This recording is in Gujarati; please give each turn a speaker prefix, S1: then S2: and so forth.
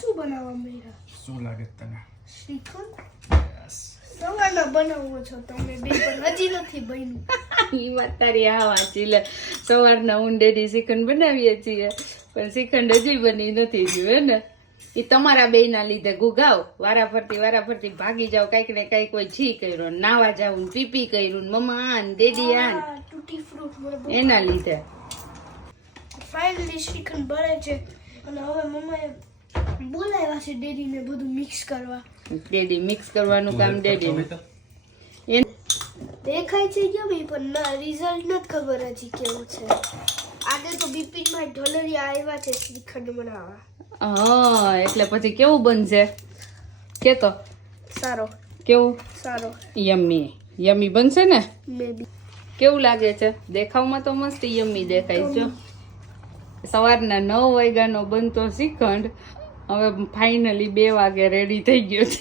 S1: શું બનાવવા મળ્યા
S2: શું લાગે તને?
S1: શ્રીખંડ?
S2: યસ
S1: સવારના બનાવો છો તમે બે પણ હજી નથી બન્યું.
S3: ઈ વાત તારી આ વાંચી લે. સવારના ઊંડેડી શ્રીખંડ બનાવીએ છીએ. પણ શ્રીખંડ હજી બની નથી ગયું ને? એ તમારા બેયના લીધે ગુગાવ. વારા ફરતી વારા ફરતી ભાગી જાવ કંઈક ને કંઈક કોઈ છી કર્યો નાવા જાવ ને પીપી કર્યું ને મમ્મા આન ડેડી આન. એના લીધે.
S1: ફાઇનલી શ્રીખંડ બને છે. અને હવે મમ્માએ છે ડેડીને બધું મિક્સ કરવા.
S3: ડેડી મિક્સ કરવાનું કામ ડેડી
S1: દેખાય છે યમી પણ ના રિઝલ્ટ નથી ખબર હજી કેવું છે. આજે તો બિપિનમાં ઢોલરિયા આવ્યા છે શ્રીખંડ બનાવવા
S3: હા એટલે પછી કેવું બનશે? કે તો
S1: સારો.
S3: કેવું?
S1: સારો.
S3: યમ્મી. યમ્મી બનશે ને?
S1: મેબી
S3: કેવું લાગે છે? દેખાવમાં તો મસ્ત યમ્મી દેખાય છે. સવારના નવ વાગ્યાનો બનતો શ્રીખંડ. હવે ફાઇનલી બે વાગે રેડી થઈ ગયો છે.